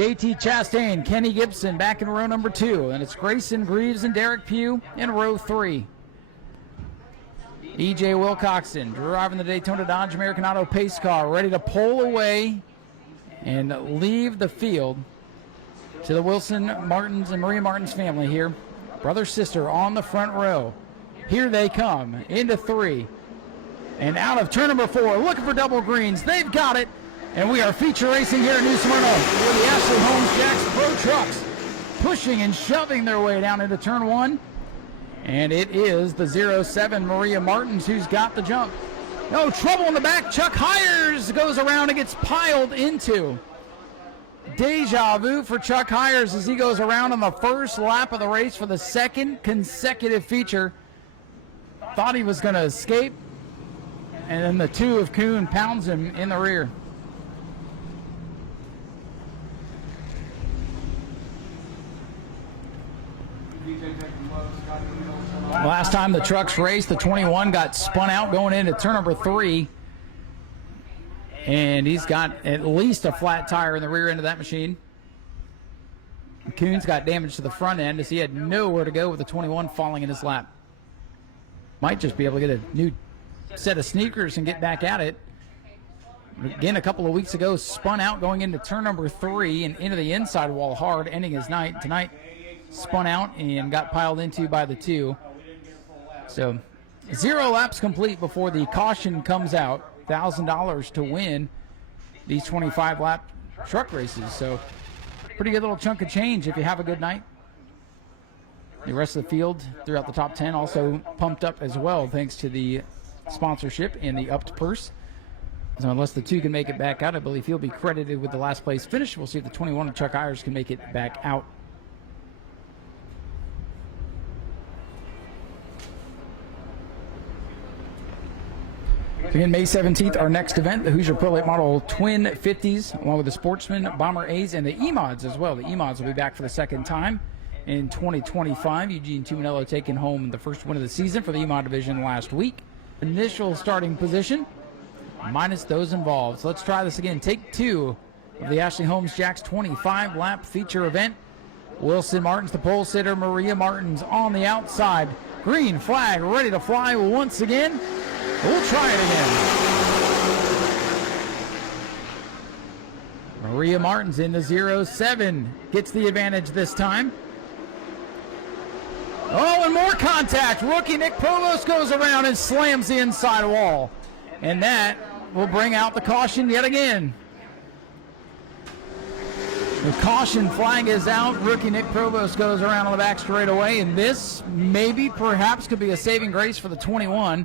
JT Chastain, Kenny Gibson back in row number 2, and it's Grayson Greaves and Derek Pugh in row 3. EJ Wilcoxon driving the Daytona Dodge American Auto pace car, ready to pull away and leave the field to the Wilson Martins and Maria Martins family here. Brother, sister on the front row. Here they come into 3 and out of turn number 4, looking for double greens. They've got it. And we are feature racing here at New Smyrna with the Ashley Holmes Jacks Pro Trucks pushing and shoving their way down into turn 1. And it is the 07 Maria Martins who's got the jump. No trouble in the back. Chuck Hires goes around and gets piled into. Deja vu for Chuck Hires as he goes around on the first lap of the race for the second consecutive feature. Thought he was going to escape. And then the 2 of Kuhn pounds him in the rear. Last time the trucks raced, the 21 got spun out going into turn number 3. And he's got at least a flat tire in the rear end of that machine. Kuhn's got damage to the front end as he had nowhere to go with the 21 falling in his lap. Might just be able to get a new set of sneakers and get back at it. Again, a couple of weeks ago, spun out going into turn number 3 and into the inside wall hard, ending his night. Tonight, spun out and got piled into by the 2. So 0 laps complete before the caution comes out. $1,000 to win these 25-lap truck races. So pretty good little chunk of change if you have a good night. The rest of the field throughout the top 10 also pumped up as well thanks to the sponsorship and the upped purse. So unless the 2 can make it back out, I believe he'll be credited with the last place finish. We'll see if the 21 of Chuck Hires can make it back out. Again, May 17th, our next event, the Hoosier Pro Late Model Twin 50s, along with the Sportsman, Bomber A's, and the E-Mods as well. The E-Mods will be back for the second time in 2025. Eugene Tuminello taking home the first win of the season for the E-Mod division last week. Initial starting position, minus those involved. So let's try this again. Take 2 of the Ashley Holmes Jacks 25-lap feature event. Wilson Martins, the pole sitter, Maria Martins on the outside. Green flag ready to fly once again. We'll try it again. Maria Martins in the 07 gets the advantage this time. Oh, and more contact. Rookie Nick Provost goes around and slams the inside wall. And that will bring out the caution yet again. The caution flag is out. Rookie Nick Provost goes around on the back straightaway. And this maybe perhaps could be a saving grace for the 21.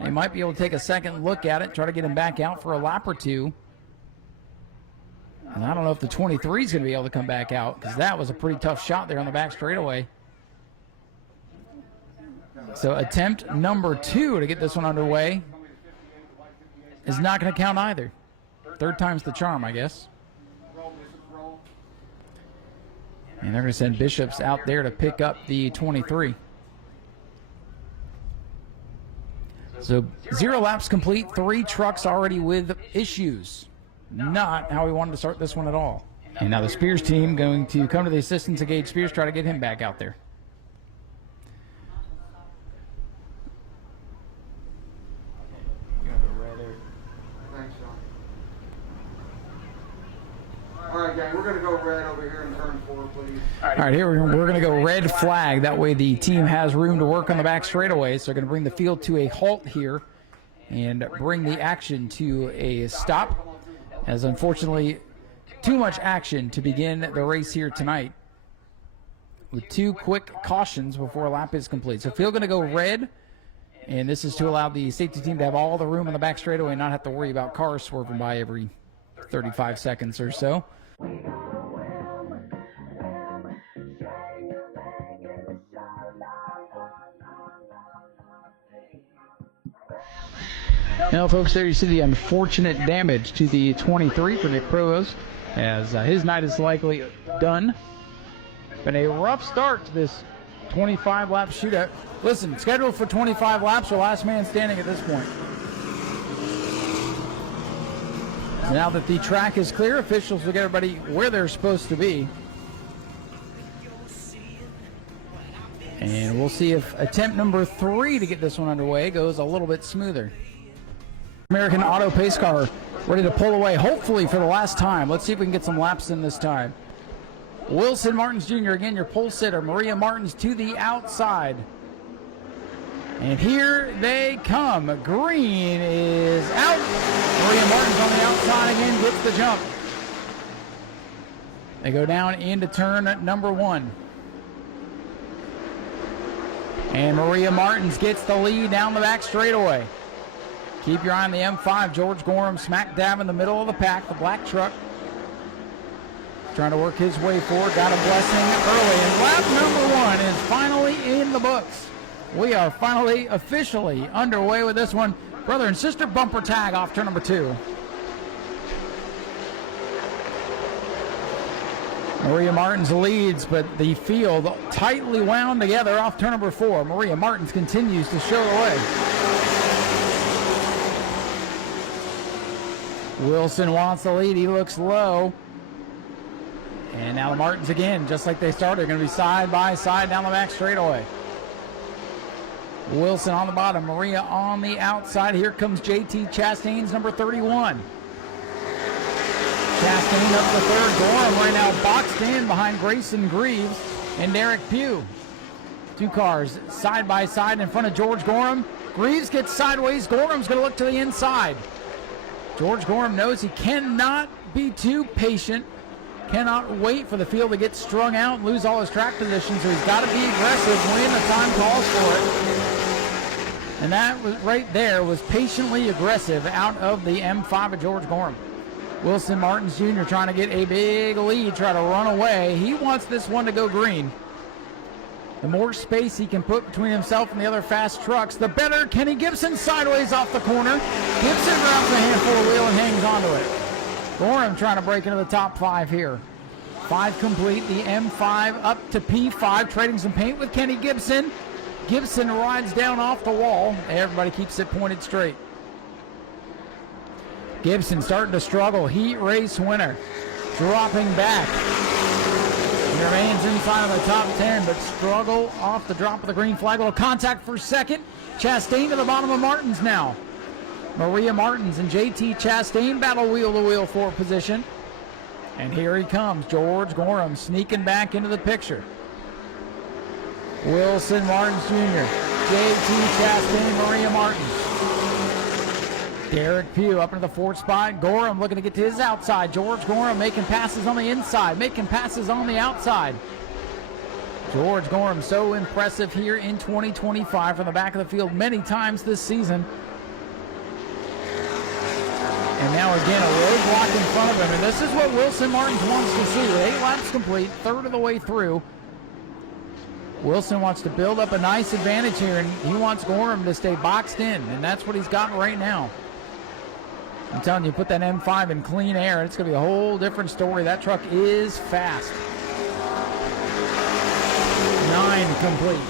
They might be able to take a second look at it, try to get him back out for a lap or 2. And I don't know if the 23 is going to be able to come back out because that was a pretty tough shot there on the back straightaway. So attempt number 2 to get this one underway is not going to count either. Third time's the charm, I guess. And they're going to send Bishops out there to pick up the 23. So 0 laps complete, 3 trucks already with issues. Not how we wanted to start this one at all. And now the Spears team going to come to the assistance of Gage Spears, try to get him back out there. All right, gang, we're going to go red over here in turn 4, please. All right, here we're going to go red flag. That way the team has room to work on the back straightaway. So they're going to bring the field to a halt here and bring the action to a stop. As unfortunately, too much action to begin the race here tonight with 2 quick cautions before a lap is complete. So field going to go red, and this is to allow the safety team to have all the room on the back straightaway and not have to worry about cars swerving by every 35 seconds or so. Now, folks, there you see the unfortunate damage to the 23 for Nick Provost, as his night is likely done. Been a rough start to this 25-lap shootout. Listen, scheduled for 25 laps or last man standing at this point. Now that the track is clear, officials will get everybody where they're supposed to be. And we'll see if attempt number 3 to get this one underway goes a little bit smoother. American Auto Pace Car ready to pull away, hopefully for the last time. Let's see if we can get some laps in this time. Wilson Martins Jr., again, your pole sitter. Maria Martins to the outside. And here they come. Green is out. Maria Martins on the outside again, gets the jump. They go down into turn number 1. And Maria Martins gets the lead down the back straightaway. Keep your eye on the M5. George Gorham smack dab in the middle of the pack. The black truck trying to work his way forward. Got a blessing early. And lap number 1 is finally in the books. We are finally officially underway with this one. Brother and sister bumper tag off turn number 2. Maria Martins leads, but the field tightly wound together off turn number 4. Maria Martins continues to show the way. Wilson wants the lead. He looks low. And now the Martins again, just like they started, going to be side by side down the back straightaway. Wilson on the bottom, Maria on the outside. Here comes JT Chastain's number 31. Chastain up the third. Gorham right now boxed in behind Grayson Greaves and Derek Pugh. 2 cars side by side in front of George Gorham. Greaves gets sideways. Gorham's going to look to the inside. George Gorham knows he cannot be too patient, cannot wait for the field to get strung out and lose all his track position, so he's got to be aggressive when the time calls for it. And that was right there was patiently aggressive out of the M5 of George Gorham. Wilson Martins Jr. trying to get a big lead, try to run away. He wants this one to go green. The more space he can put between himself and the other fast trucks, the better. Kenny Gibson sideways off the corner. Gibson grabs a handful of wheel and hangs onto it. Gorham trying to break into the top 5 here. 5 complete, the M5 up to P5, trading some paint with Kenny Gibson. Gibson rides down off the wall. Everybody keeps it pointed straight. Gibson starting to struggle. Heat race winner. Dropping back. He remains inside of the top 10, but struggle off the drop of the green flag. Little contact for second. Chastain to the bottom of Martins now. Maria Martins and JT Chastain battle wheel-to-wheel for position. And here he comes, George Gorham sneaking back into the picture. Wilson Martins Jr., JT Chastain, Maria Martins. Derek Pugh up into the 4th spot. Gorham looking to get to his outside. George Gorham making passes on the inside, making passes on the outside. George Gorham so impressive here in 2025 from the back of the field many times this season. And now again a roadblock in front of him. And this is what Wilson Martins wants to see. With 8 laps complete, 1/3 of the way through. Wilson wants to build up a nice advantage here, and he wants Gorham to stay boxed in, and that's what he's got right now. I'm telling you, put that M5 in clean air, it's going to be a whole different story. That truck is fast. 9 complete.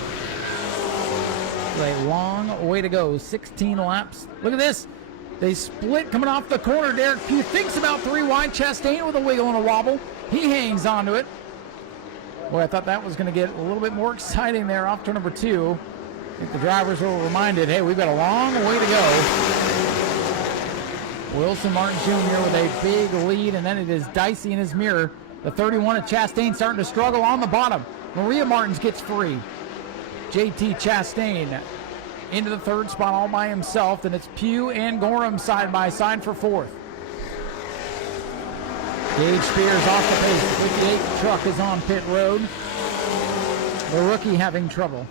A long way to go, 16 laps. Look at this. They split coming off the corner. Derek Pugh thinks about 3 wide. Chastain with a wiggle and a wobble. He hangs onto it. Boy, I thought that was going to get a little bit more exciting there off turn number 2. I think the drivers were reminded, hey, we've got a long way to go. Wilson Martins Jr. with a big lead, and then it is dicey in his mirror. The 31 of Chastain starting to struggle on the bottom. Maria Martins gets free. JT Chastain into the 3rd spot all by himself, and it's Pugh and Gorham side by side for 4th. Gage Spears off the pace. The 58 truck is on pit road. The rookie having trouble.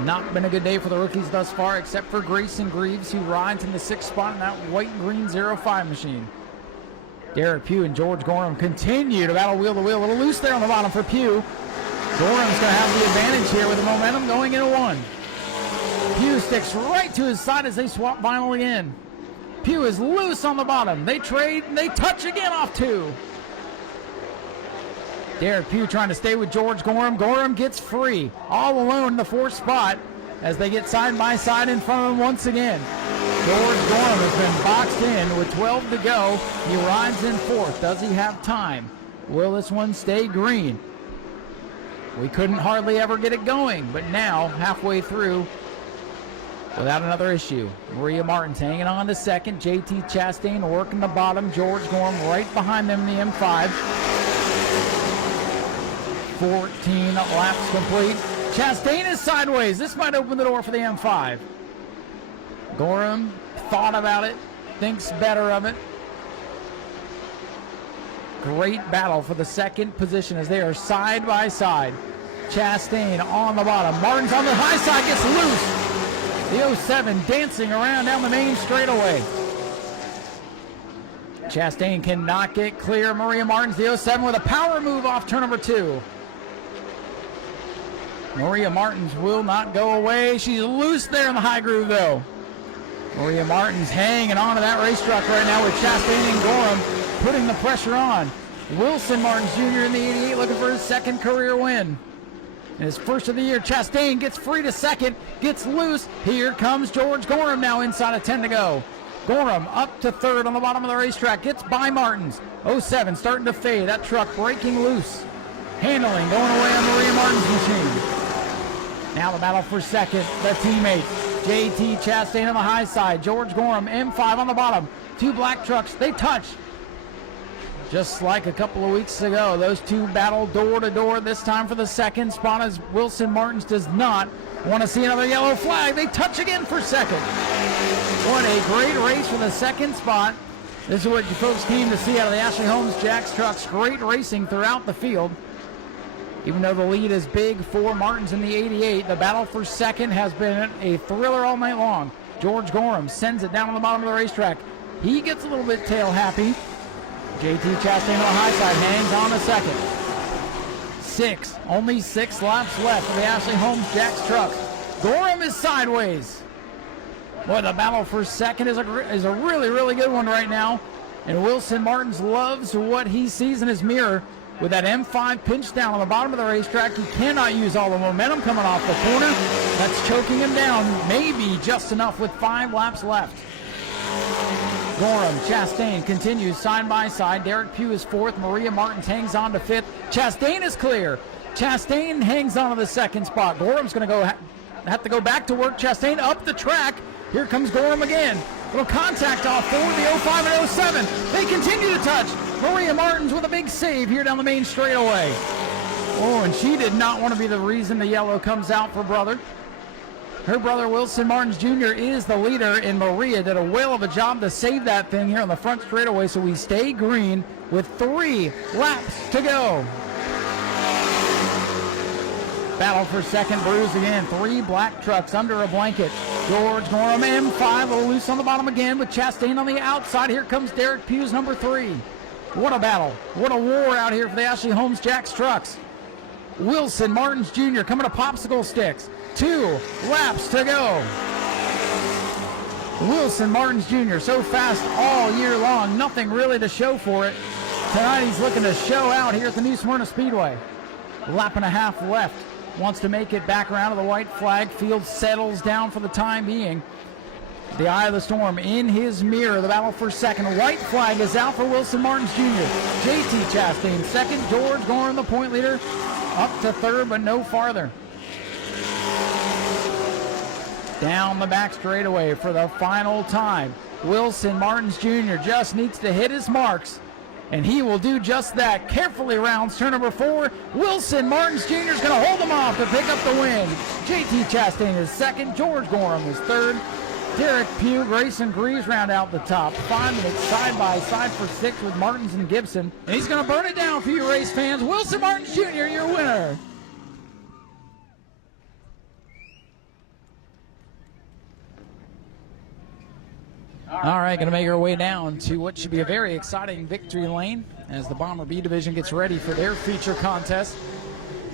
Not been a good day for the rookies thus far, except for Grayson Greaves, who rides in the 6th spot in that white and green 05 machine. Derek Pugh and George Gorham continue to battle wheel-to-wheel. A little loose there on the bottom for Pugh. Gorham's going to have the advantage here with the momentum going into 1. Pugh sticks right to his side as they swap vinyl again. Pugh is loose on the bottom. They trade, and they touch again off 2. Derek Pugh trying to stay with George Gorham. Gorham gets free, all alone in the 4th spot as they get side by side in front of him once again. George Gorham has been boxed in with 12 to go. He rides in fourth. Does he have time? Will this one stay green? We couldn't hardly ever get it going, but now, halfway through, without another issue. Maria Martins hanging on to second. JT Chastain working the bottom. George Gorham right behind them in the M5. 14 laps complete. Chastain is sideways. This might open the door for the M5. Gorham thought about it, thinks better of it. Great battle for the second position as they are side by side. Chastain on the bottom. Martins on the high side gets loose. The 07 dancing around down the main straightaway. Chastain cannot get clear. Maria Martins, the 07 with a power move off turn number 2. Maria Martins will not go away. She's loose there in the high groove though. Maria Martins hanging on to that race truck right now with Chastain and Gorham putting the pressure on. Wilson Martins Jr. in the 88 looking for his second career win. And his first of the year. Chastain gets free to second, gets loose. Here comes George Gorham now inside of 10 to go. Gorham up to third on the bottom of the racetrack, gets by Martins. 07 starting to fade, that truck breaking loose. Handling going away on Maria Martins' machine. Now the battle for second, the teammates. JT Chastain on the high side, George Gorham, M5 on the bottom. Two black trucks, they touch. Just like a couple of weeks ago, those two battle door to door, this time for the second spot as Wilson Martins does not want to see another yellow flag. They touch again for second. What a great race for the second spot. This is what you folks came to see out of the Ashley Holmes Jacks trucks. Great racing throughout the field. Even though the lead is big for Martins in the 88, the battle for second has been a thriller all night long. George Gorham sends it down on the bottom of the racetrack. He gets a little bit tail happy. JT Chastain on the high side hangs on a second. Only 6 laps left for the Ashley Holmes Jacks truck. Gorham is sideways. Boy, the battle for second is a really, really good one right now. And Wilson Martins loves what he sees in his mirror. With that M5 pinched down on the bottom of the racetrack, he cannot use all the momentum coming off the corner. That's choking him down, maybe just enough with 5 laps left. Gorham, Chastain continues side by side. Derek Pugh is fourth. Maria Martins hangs on to fifth. Chastain is clear. Chastain hangs on to the second spot. Gorham's going to have to go back to work. Chastain up the track. Here comes Gorham again. Little contact off for the 05 and 07. They continue to touch. Maria Martins with a big save here down the main straightaway. Oh, and she did not want to be the reason the yellow comes out for brother. Her brother Wilson Martins Jr. is the leader, and Maria did a whale of a job to save that thing here on the front straightaway, so we stay green with 3 laps to go. Battle for second brews again. 3 black trucks under a blanket. George Gorham, M5, a little loose on the bottom again with Chastain on the outside. Here comes Derek Pughes, number 3. What a battle. What a war out here for the Ashley Holmes Jacks trucks. Wilson Martins Jr. coming to popsicle sticks. 2 laps to go. Wilson Martins Jr. so fast all year long. Nothing really to show for it. Tonight he's looking to show out here at the New Smyrna Speedway. Lap and a half left. Wants to make it back around to the white flag. Field settles down for the time being. The eye of the storm in his mirror. The battle for second. White flag is out for Wilson Martins Jr. JT Chastain second. George Gorham, the point leader, up to third, but no farther. Down the back straightaway for the final time. Wilson Martins Jr. just needs to hit his marks, and he will do just that. Carefully rounds turn number 4. Wilson Martins Jr. is going to hold them off to pick up the win. JT Chastain is second. George Gorham is third. Derek Pugh, Grayson Greaves round out the top. 5 minutes side by side for 6 with Martins and Gibson. And he's going to burn it down for you race fans. Wilson Martins Jr., your winner. All right, going to make our way down to what should be a very exciting victory lane as the Bomber B Division gets ready for their feature contest.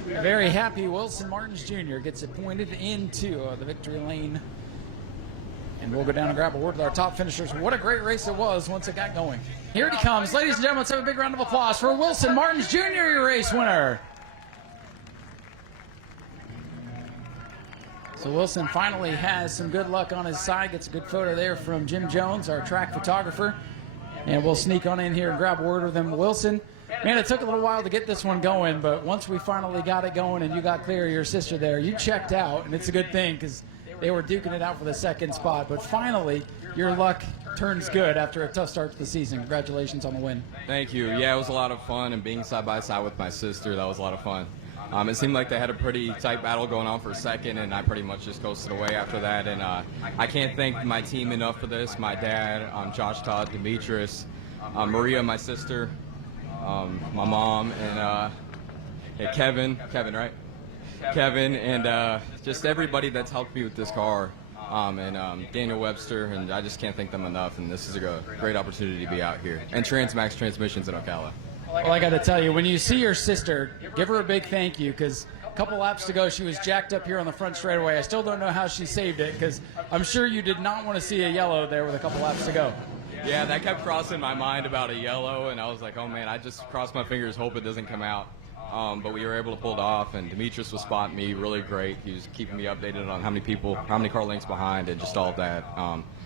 Very happy Wilson Martins Jr. gets appointed into the victory lane. And we'll go down and grab a word with our top finishers. What a great race it was once it got going. Here he comes. Ladies and gentlemen, let's have a big round of applause for Wilson Martins Jr., your race winner. So Wilson finally has some good luck on his side. Gets a good photo there from Jim Jones, our track photographer. And we'll sneak on in here and grab a word with him. Wilson, man, it took a little while to get this one going, but once we finally got it going and you got clear of your sister there, you checked out, and it's a good thing because they were duking it out for the second spot. But finally, your luck turns good after a tough start to the season. Congratulations on the win. Thank you. Yeah, it was a lot of fun, and being side by side with my sister, that was a lot of fun. It seemed like they had a pretty tight battle going on for a second, and I pretty much just coasted away after that. And I can't thank my team enough for this. My dad, Josh, Todd, Demetrius, Maria, my sister, my mom, and Kevin, right? Kevin, and just everybody that's helped me with this car, and Daniel Webster, and I just can't thank them enough. And this is a great opportunity to be out here. And Transmax Transmissions in Ocala. Well, I got to tell you, when you see your sister, give her a big thank you, because a couple laps to go, she was jacked up here on the front straightaway. I still don't know how she saved it, because I'm sure you did not want to see a yellow there with a couple laps to go. Yeah, that kept crossing my mind about a yellow, and I was like, oh man, I just crossed my fingers, hope it doesn't come out. But we were able to pull it off, and Demetrius was spotting me really great. He was keeping me updated on how many car lengths behind, and just all of that.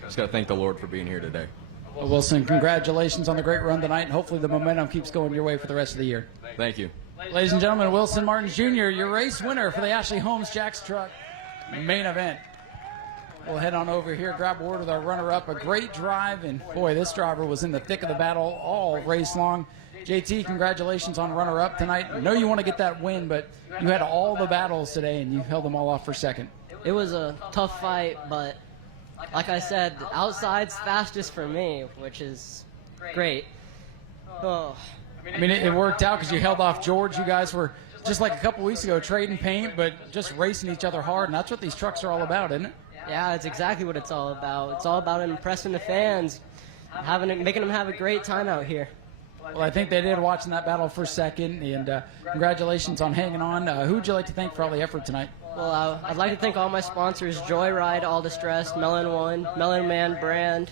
Just got to thank the Lord for being here today. Well, Wilson, congratulations on the great run tonight, and hopefully the momentum keeps going your way for the rest of the year. Thank you. Ladies and gentlemen, Wilson Martins Jr., your race winner for the Ashley Holmes Jack's Truck main event. We'll head on over here, grab a word with our runner-up. A great drive, and boy, this driver was in the thick of the battle all race long. JT, congratulations on runner-up tonight. I know you want to get that win, but you had all the battles today, and you held them all off for second. It was a tough fight, but like I said, outside's fastest for me, which is great. Oh. I mean, it worked out because you held off George. You guys were, just like a couple weeks ago, trading paint, but just racing each other hard, and that's what these trucks are all about, isn't it? Yeah, it's exactly what it's all about. It's all about impressing the fans, making them have a great time out here. Well, I think they did watching that battle for second, and congratulations on hanging on. Who would you like to thank for all the effort tonight? Well, I'd like to thank all my sponsors, Joyride, All Distressed, Melon One, Melon Man Brand,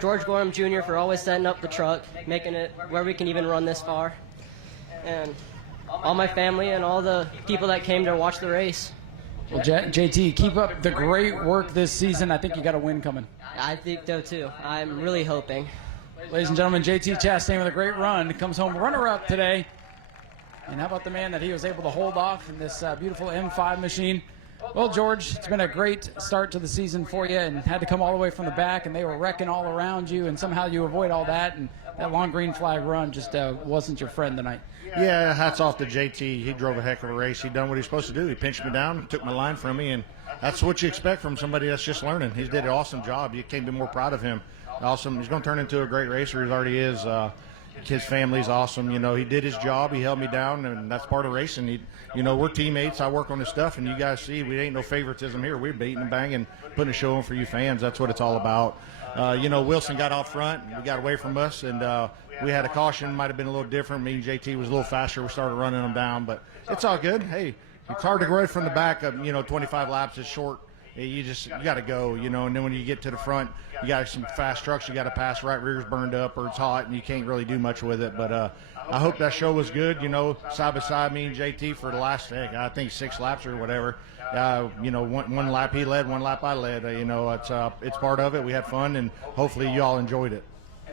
George Gorham Jr. for always setting up the truck, making it where we can even run this far, and all my family and all the people that came to watch the race. Well, JT, keep up the great work this season. I think you got a win coming. I think so, too. I'm really hoping. Ladies and gentlemen, JT Chastain with a great run. Comes home runner-up today. And how about the man that he was able to hold off in this beautiful M5 machine? Well, George, it's been a great start to the season for you, and had to come all the way from the back, and they were wrecking all around you, and somehow you avoid all that, and that long green flag run just wasn't your friend tonight. Yeah, hats off to JT. He drove a heck of a race. He done what he's supposed to do. He pinched me down, took my line from me, and that's what you expect from somebody that's just learning. He did an awesome job. You can't be more proud of him. Awesome. He's going to turn into a great racer. He already is. His family's awesome. You know, he did his job. He held me down, and that's part of racing. We're teammates. I work on this stuff, and you guys see we ain't no favoritism here. We're beating and banging, putting a show on for you fans. That's what it's all about. Wilson got out front. And we got away from us, and we had a caution. Might have been a little different. Me and JT was a little faster. We started running them down, but it's all good. Hey, it's hard to go right from the back of 25 laps is short. You got to go, and then when you get to the front, you got some fast trucks you got to pass. Right rear's burned up or it's hot, and you can't really do much with it. But I hope that show was good. Side by side, me and JT for the last, I think 6 laps or whatever. One lap he led, one lap I led. It's part of it. We had fun, and hopefully you all enjoyed it.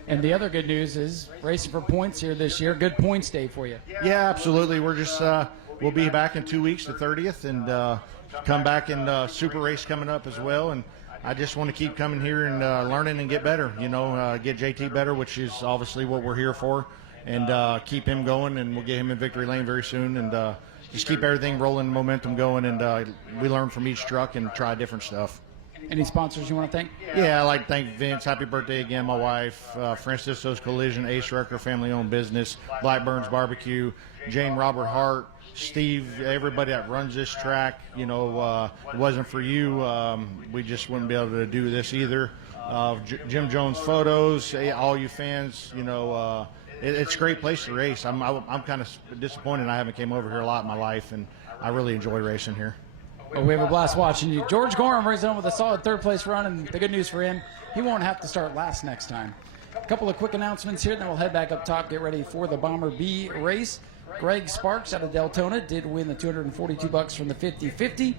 And the other good news is racing for points here this year. Good points day for you. Yeah, absolutely. We're just we'll be back in 2 weeks, the 30th, and come back in super race coming up as well. And I just want to keep coming here and learning and get better. Get JT better, which is obviously what we're here for, and keep him going. And we'll get him in victory lane very soon. And just keep everything rolling, momentum going, and we learn from each truck and try different stuff. Any sponsors you want to thank? Yeah, I'd like to thank Vince. Happy birthday again, my wife. Francisco's Collision, Ace Wrecker, family-owned business, Blackburn's Barbecue, Jane Robert Hart, Steve, everybody that runs this track. It wasn't for you, we just wouldn't be able to do this either. Jim Jones Photos, all you fans, it's a great place to race. I'm kind of disappointed I haven't came over here a lot in my life, and I really enjoy racing here. Well, we have a blast watching you. George Gorham brings home with a solid third-place run, and the good news for him, he won't have to start last next time. A couple of quick announcements here, then we'll head back up top, get ready for the Bomber B race. Greg Sparks out of Deltona did win the $242 from the 50-50.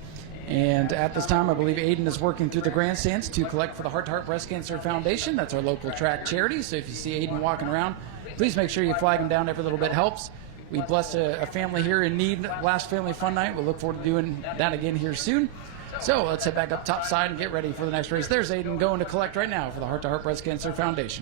And at this time, I believe Aiden is working through the grandstands to collect for the Heart to Heart Breast Cancer Foundation. That's our local track charity. So if you see Aiden walking around, please make sure you flag him down. Every little bit helps. We blessed a family here in need last Family Fun Night. We'll look forward to doing that again here soon. So let's head back up top side and get ready for the next race. There's Aiden going to collect right now for the Heart to Heart Breast Cancer Foundation.